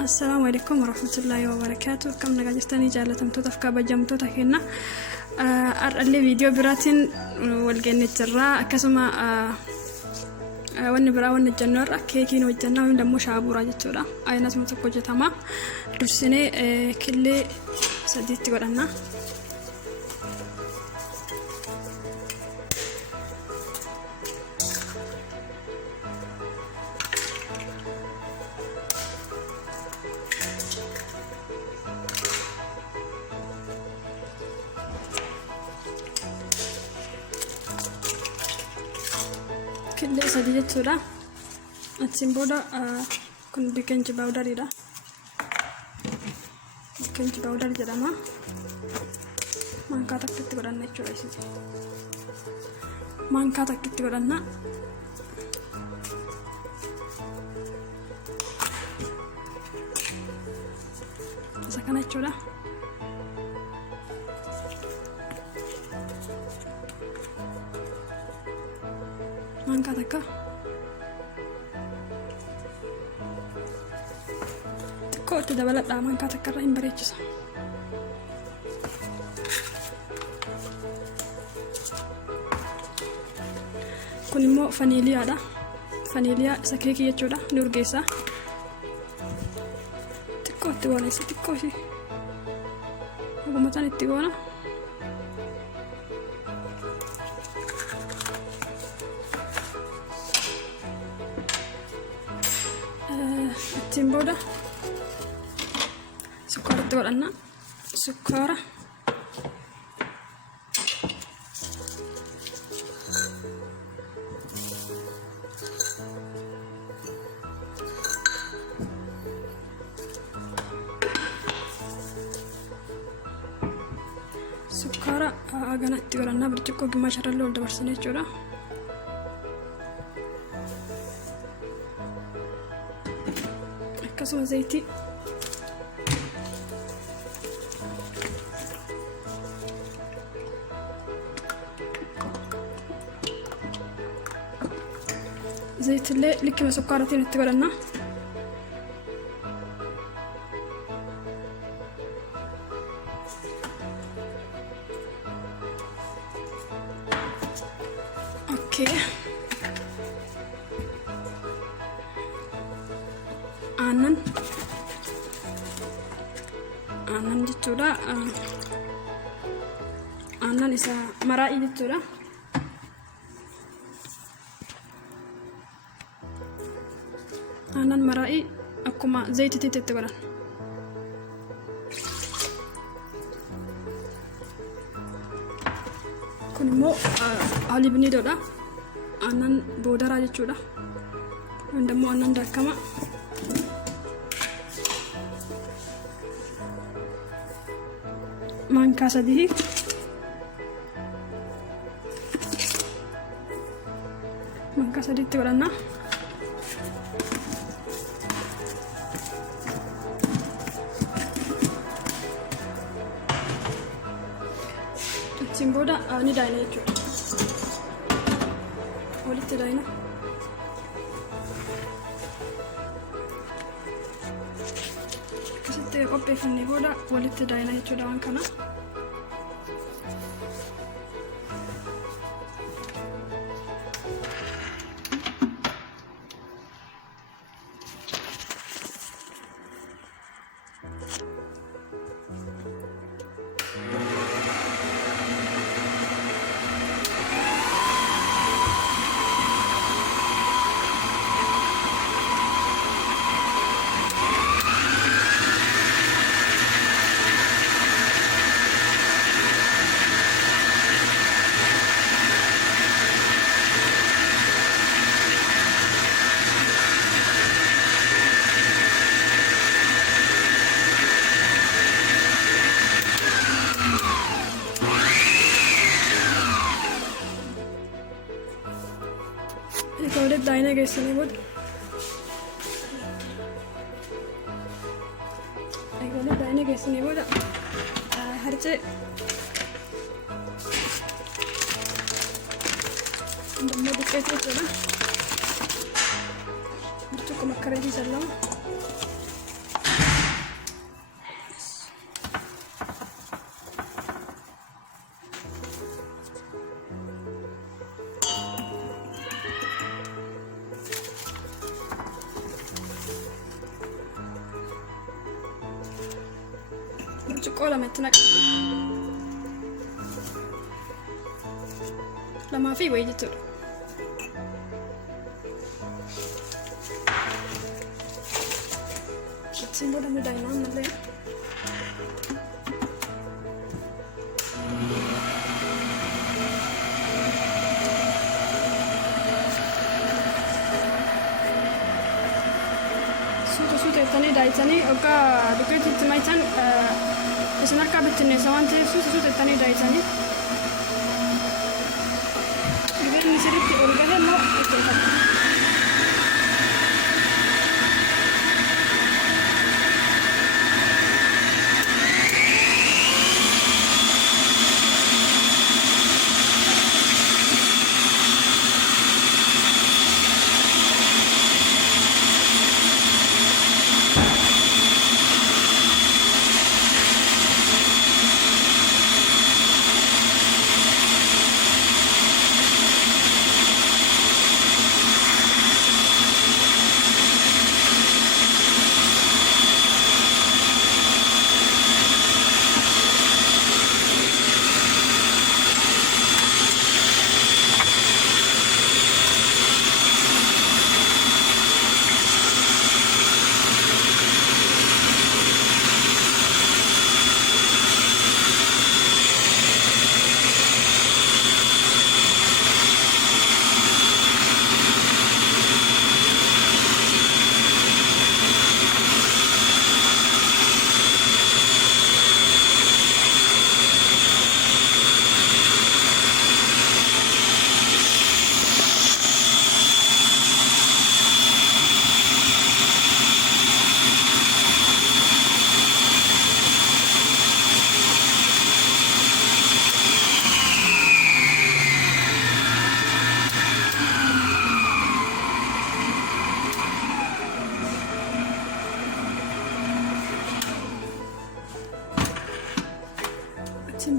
السلام عليكم ورحمة الله وبركاته. كم نجستني جالتم توتف كبجم توتا هنا اللي فيديو براتين والجنة جرا كسمة ونبرا ونجنور كيكين وجنا ولمو شابو راجتورا أي ناس متوجه تما درسني كل سديت قرنا كل سديت سورة أتسمبودا كن بيكنج باودر إذا بيكنج باودر جرامة مان كاتك تقولنا نشوف إيش مان كاتك تقولنا سكانة شورا مان كاتك كوت دبلت مان كاتك رأي بريجس كنمو فانيليا دا فانيليا سكيكي يجودا نورجيسا تكوت ولا ستكوشي أبو متان التجونا التيمبودا سكر تقولنا سكر سكر أجنات تقولنا برجكو كم شهر اللي ولد برسنة جورا كسوة زيتي زيت اللي لكي مسكرتين تقولنا اوكي aannan jechuudha aannan isa maraa'ii jechuudha aannan maraa'ii akkuma zayitiitti itti godhan kun immoo alibniidoodha aannan boodaraa jechuudha wandammoo aannan daakama manka sadii manka sadiitti godhanna achiin booda ni daayina jechuudha walitti daayina akkasitti qopheeffannee booda walitti daayina jechuudha waan kana Ikaw daina guys ini bud. Ikaw daina guys ini bud. Harce. Mau dikasih itu lah. Cukup makan di dalam. burcuqqoo lama itti naqa. Lamaa fi wayii jechuudha. Ittiin booda midhaan malee. Suuta ittanii daayitanii hoggaa dukkatti itti mayitan isin akka bittinneessa waan ta'eef suuta ittanii daayitanii dhibeenyi sirriitti ol galee immoo itti eeggatu.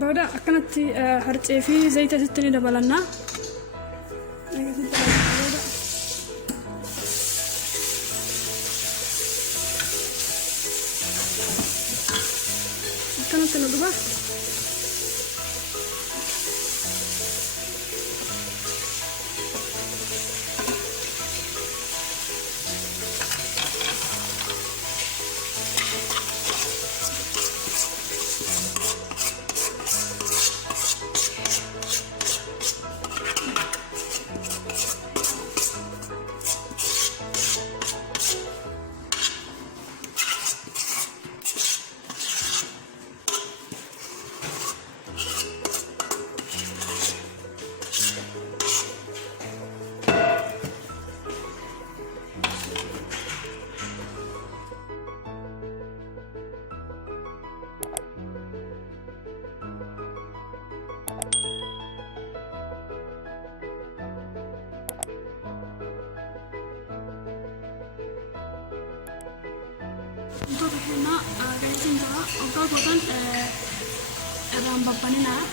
Booda akkanatti harcee fi zayita asitti ni dabalanna. Akkanatti nu dhuba. Untuk kena gajian jawab, okey bukan rambut panen lah.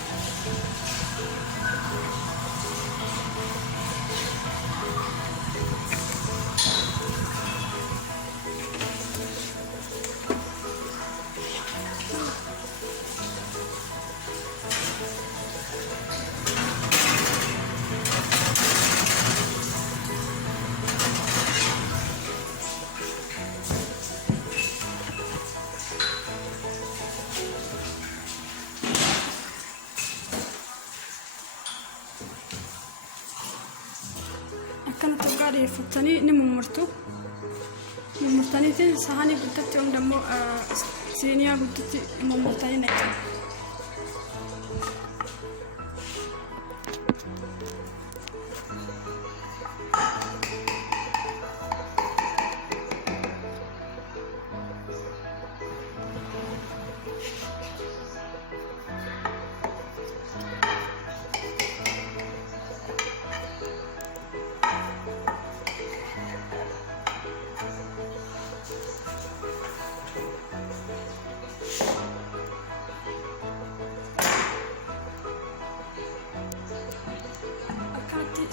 كانت تقاري فتني نمرتو ممرتني تين سهاني قلتي يوم دمو سينيا قلتي ممرتني نجم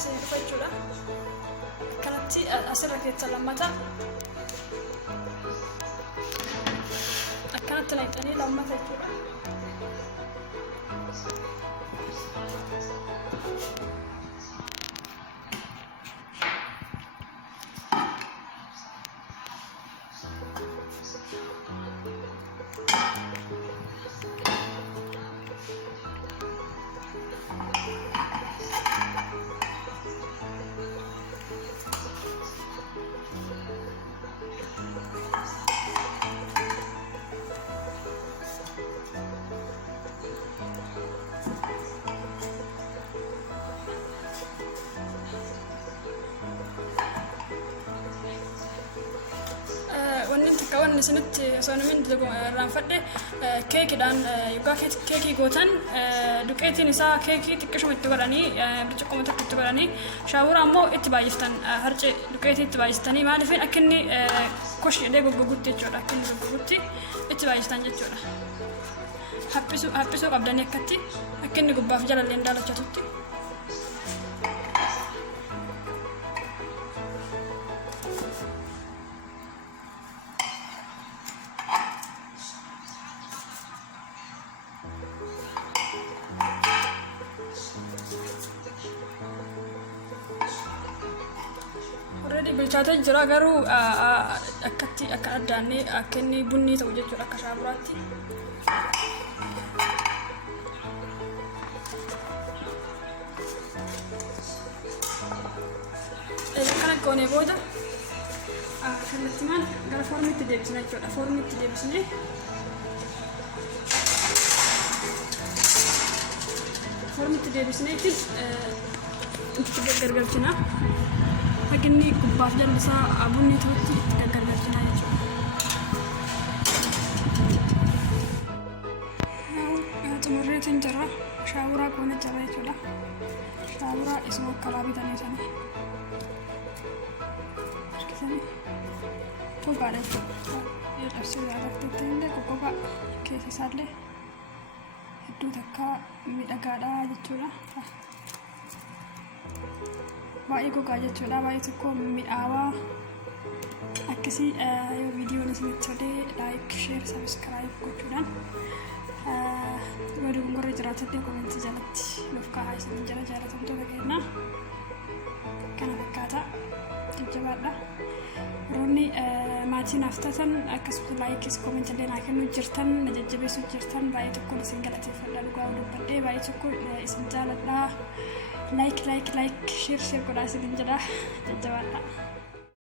سيفجولا كانت أسرة كتلمتا كانت keessatti naqxanii lammata jechuudha. Kawan isinitti osoo namni raanfadhe keekiidhaan yookaan keekii gootan duqeetiin isaa keekii xiqqishuma itti godhanii birciqqoo tokko itti godhanii shaawuraa ammoo itti baay'iftan harcee duqeetii itti baay'iftanii maaliif akka inni kosh jedhee goggogutti jechuudha. Akka inni goggogutti itti baay'iftan jechuudha. Haphisuu qabdanii akkatti akka inni gubbaaf jalallee hin daalachatutti. Bilchaatee jira garuu akkatti akka addaannee akka inni bunni ta'u jechuudha akka shaawuraatti. Kana goonee booda kallattimaan gara foormiitti deebisna jechuudha. Foormiitti deebisnee itti gargalchina. Begini kubah dan bisa abun itu gagal bercina aja. Tumurnya tinjara, shawura kone cara itu lah. Shawura ismu kalabi tanya sana. Kesana. Coba deh. Ya sudah ada tenda kok pak. Kesana deh. Itu takka midagada gitu lah. Baay'ee gogaa jechuudha. Baay'ee tokko mi'aawaa akkasii yoo viidiyoon isinitti tolee laayik, sheer, sabiskiraayib gochuudhaan yoo dogongorri jiraatellee komentii jalatti nuuf kaa'aa isin jala jaalatamtoota keenya kana fakkaata jajjabaadha. Roonni maatiin haftatan akkasumas laayikis komentillee naa kennuu jirtan na jajjabeessuu jirtan baay'ee tokko isin galateeffadha. Dhugaa dubbadhee baay'ee tokko isin jaaladha. Like, share, kau dah sedih jeda, jawab tak.